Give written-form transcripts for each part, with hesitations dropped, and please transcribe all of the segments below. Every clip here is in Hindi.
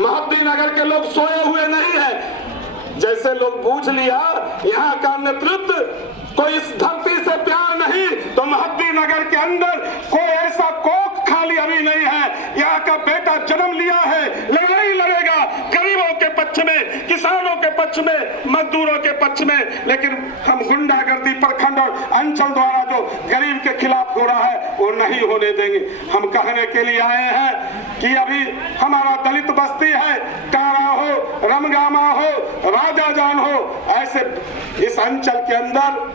मोहद्दीनगर के लोग सोए हुए नहीं है। जैसे लोग पूछ लिया यहाँ का नेतृत्व को इस धरती से प्यार नहीं, तो मोहद्दीनगर के अंदर कोई ऐसा कोख खाली अभी नहीं है। यहाँ का बेटा जन्म लिया है, लड़ाई लड़ेगा गरीबों के पक्ष में, किसानों के पक्ष में, मजदूरों के पक्ष में। लेकिन हम गुंडागर्दी प्रखंड और अंचल द्वारा जो गरीब के खिलाफ हो रहा है वो नहीं होने देंगे। हम कहने के लिए आए हैं कि अभी हमारा दलित बस्ती है, कारा हो, रमगामा हो, राजाजान हो, ऐसे इस अंचल के अंदर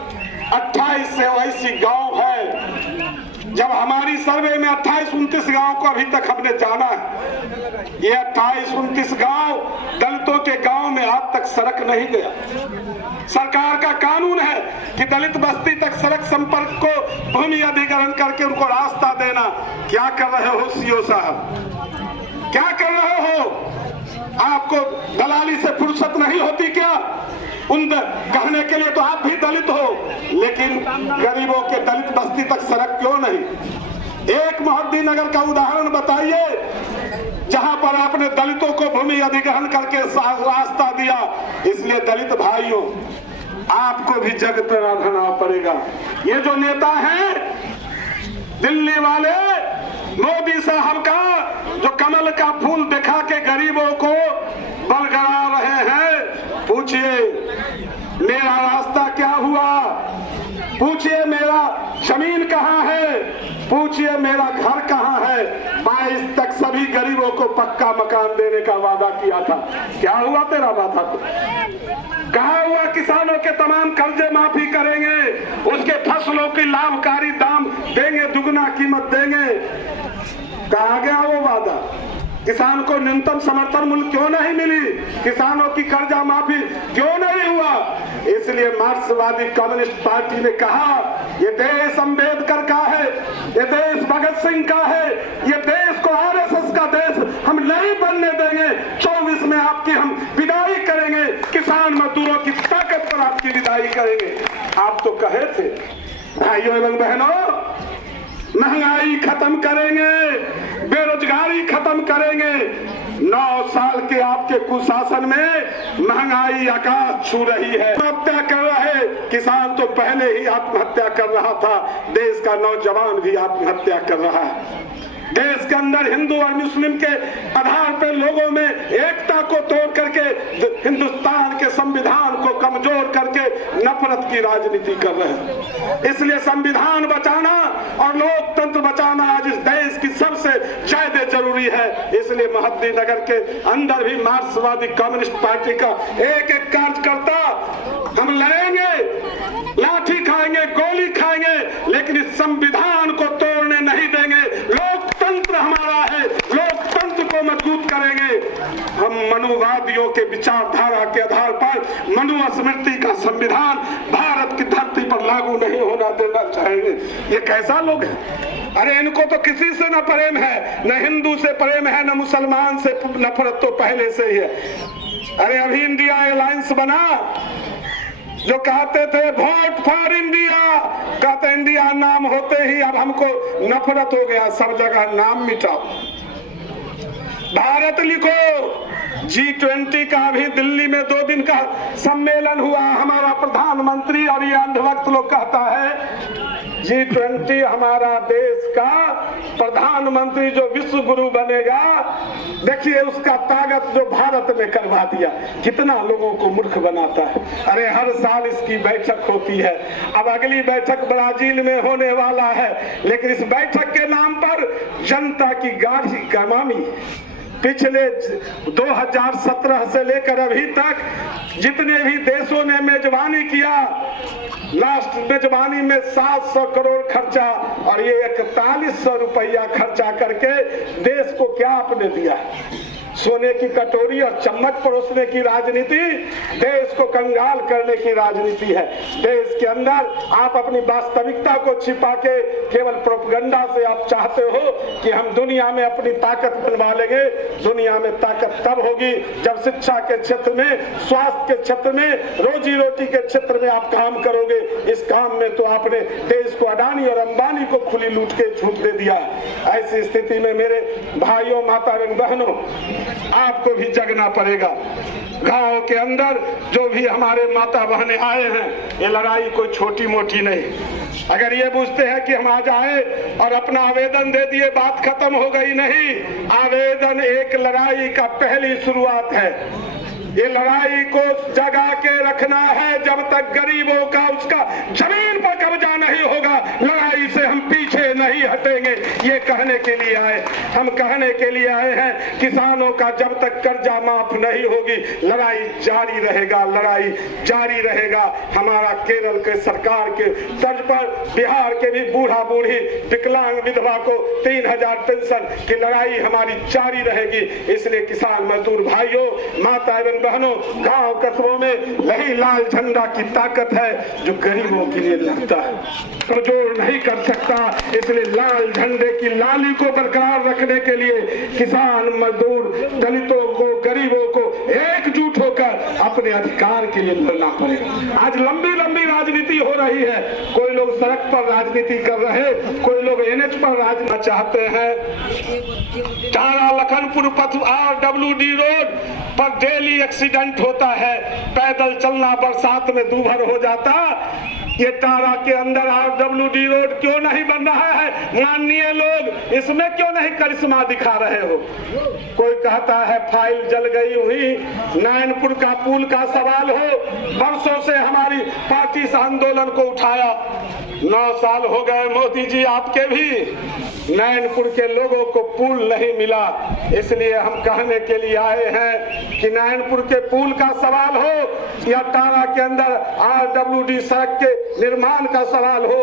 28 से ऐसी गांव है। जब हमारी सर्वे में 28-29 गांव को अभी तक हमने जाना है। ये 28-29 गांव दलितों के गांव में आज तक सड़क नहीं गया। सरकार का कानून है कि दलित बस्ती तक सड़क संपर्क को भूमि अधिग्रहण करके उनको रास्ता देना। क्या कर रहे हो सीओ साहब, क्या कर रहे हो? आपको दलाली से फुर्सत नहीं होती क्या? उन कहने के लिए तो आप भी दलित हो, लेकिन गरीबों के दलित बस्ती तक सड़क क्यों नहीं? एक मोहद्दीनगर का उदाहरण बताइए जहां पर आपने दलितों को भूमि अधिग्रहण करके रास्ता दिया। इसलिए दलित भाइयों, आपको भी जगत रहना पड़ेगा। ये जो नेता हैं दिल्ली वाले, मोदी साहब का जो कमल का फूल दिखा के गरीबों को बलगड़ा रहे हैं, पूछिए मेरा रास्ता क्या हुआ? पूछिए मेरा जमीन कहाँ है? पूछिए मेरा घर कहाँ है? 22 तक सभी गरीबों को पक्का मकान देने का वादा किया था। क्या हुआ तेरा वादा? को कहा हुआ किसानों के तमाम कर्जे माफी करेंगे, उसके फसलों की लाभकारी दाम देंगे, दुगना कीमत देंगे। कहा गया वो वादा? किसान को न्यूनतम समर्थन मूल्य क्यों नहीं मिली? किसानों की कर्जा माफी क्यों नहीं हुआ? इसलिए मार्क्सवादी कम्युनिस्ट पार्टी ने कहा ये देश अम्बेडकर का है, ये देश भगत सिंह का है, ये देश को आरएसएस का देश हम नहीं बनने देंगे। 24 में आपकी हम विदाई करेंगे, किसान मजदूरों की ताकत पर आपकी विदाई करेंगे। आप तो कहे थे भाइयों एवं बहनों, महंगाई खत्म करेंगे, बेरोजगारी खत्म करेंगे। 9 साल के आपके कुशासन में महंगाई आकाश छू रही है। आत्महत्या कर रहे किसान तो पहले ही आत्महत्या कर रहा था, देश का नौजवान भी आत्महत्या कर रहा है। देश के अंदर हिंदू और मुस्लिम के आधार पर लोगों में एकता को तोड़ करके हिंदुस्तान के संविधान को कमजोर करके नफरत की राजनीति कर रहे हैं। इसलिए संविधान बचाना और लोकतंत्र बचाना आज इस देश की सबसे ज्यादा जरूरी है। इसलिए मोहद्दीनगर के अंदर भी मार्क्सवादी कम्युनिस्ट पार्टी का एक एक कार्यकर्ता हम लड़ेंगे, लाठी खाएंगे, गोली खाएंगे, लेकिन इस संविधान को तोड़ने नहीं देंगे। लोकतंत्र हमारा है, लोकतंत्र को मजबूत करेंगे। हम मनुवादियों के विचारधारा के आधार पर मनुस्मृति का संविधान भारत की धरती पर लागू नहीं होना देना चाहेंगे। ये कैसा लोग है? अरे इनको तो किसी से न प्रेम है, न हिंदू से प्रेम है, न मुसलमान से नफरत तो पहले से ही है। अरे अभी इंडिया अलायंस बना, जो कहते थे वोट फॉर इंडिया, कहते इंडिया नाम होते ही अब हमको नफरत हो गया, सब जगह नाम मिटाओ। भारत लिखो। G20 का भी दिल्ली में 2 दिन का सम्मेलन हुआ। हमारा प्रधानमंत्री और ये अंधभक्त लोग कहता है G20 हमारा देश का प्रधानमंत्री जो विश्व गुरु बनेगा, देखिए उसका ताकत जो भारत में करवा दिया, कितना लोगों को मूर्ख बनाता है। अरे हर साल इसकी बैठक होती है, अब अगली बैठक ब्राजील में होने वाला है, लेकिन इस बैठक के नाम पर जनता की गाढ़ी कमामी पिछले 2017 से लेकर अभी तक जितने भी देशों ने मेजबानी किया, लास्ट मेजबानी में 700 करोड़ खर्चा और ये 4100 रुपया खर्चा करके देश को क्या आपने दिया? सोने की कटोरी और चम्मच परोसने की राजनीति, देश को कंगाल करने की राजनीति है। देश के अंदर आप अपनी वास्तविकता को छिपा के केवल प्रोपगंडा से आप चाहते हो कि हम दुनिया में अपनी ताकत बनवा लेंगे। दुनिया में ताकत तब होगी जब शिक्षा के क्षेत्र में, स्वास्थ्य के क्षेत्र में, रोजी रोटी के क्षेत्र में आप काम करोगे। इस काम में तो आपने देश को अडानी और अंबानी को खुली लूट के छूट दे दिया। ऐसी स्थिति में मेरे भाइयों, माता एवं बहनों, आपको भी जगना पड़ेगा। गांव के अंदर जो भी हमारे माता बहनें आए हैं, ये लड़ाई कोई छोटी मोटी नहीं। अगर ये पूछते हैं कि हम आज आए और अपना आवेदन दे दिए, बात खत्म हो गई, नहीं। आवेदन एक लड़ाई का पहली शुरुआत है। ये लड़ाई को जगा के रखना है। जब तक गरीबों का उसका जमीन पर कब्जा नहीं होगा, लड़ाई से हम पीछे नहीं हटेंगे। ये कहने के लिए आए, हम कहने के लिए आए हैं, किसानों का जब तक कर्जा माफ नहीं होगी, लड़ाई जारी रहेगा, लड़ाई जारी रहेगा। हमारा केरल के सरकार के तर्ज पर बिहार के भी बूढ़ा बूढ़ी विकलांग विधवा को 3000 पेंशन की लड़ाई हमारी जारी रहेगी। इसलिए किसान मजदूर भाइयों, माता एवं बहनों, गांव कस्बों में यही लाल झंडा की ताकत है जो गरीबों के लिए लड़ता है, कमजोर नहीं कर सकता। इसलिए लाल झंडे की लाली को बरकरार रखने के लिए किसान मजदूर, दलितों को, गरीबों को एकजुट होकर अपने अधिकार के लिए लड़ना पड़ेगा। आज लंबी लंबी राजनीति हो रही है। कोई लोग सड़क पर राजनीति कर रहे, कोई लोग NH पर राजनीति चाहते हैं। टारा लखनपुर पथ RWD रोड पर डेली एक्सीडेंट होता है। पैदल चलना बरसात में दूभर हो जाता। ये टारा के अंदर RWD रोड क्यों नहीं बन रहा है? माननीय लोग, इसमें क्यों नहीं करिश्मा दिखा रहे हो? कोई कहता है फाइल जल गई हुई, नैनपुर का पुल का सवाल हो। बरसों से हमारी पार्टी इस आंदोलन को उठाया। 9 साल हो गए मोदी जी आपके भी, नैनपुर के लोगों को पुल नहीं मिला। इसलिए हम कहने के लिए आए हैं कि नैनपुर के पुल का सवाल हो या टारा के अंदर RWD सड़क के निर्माण का सवाल हो,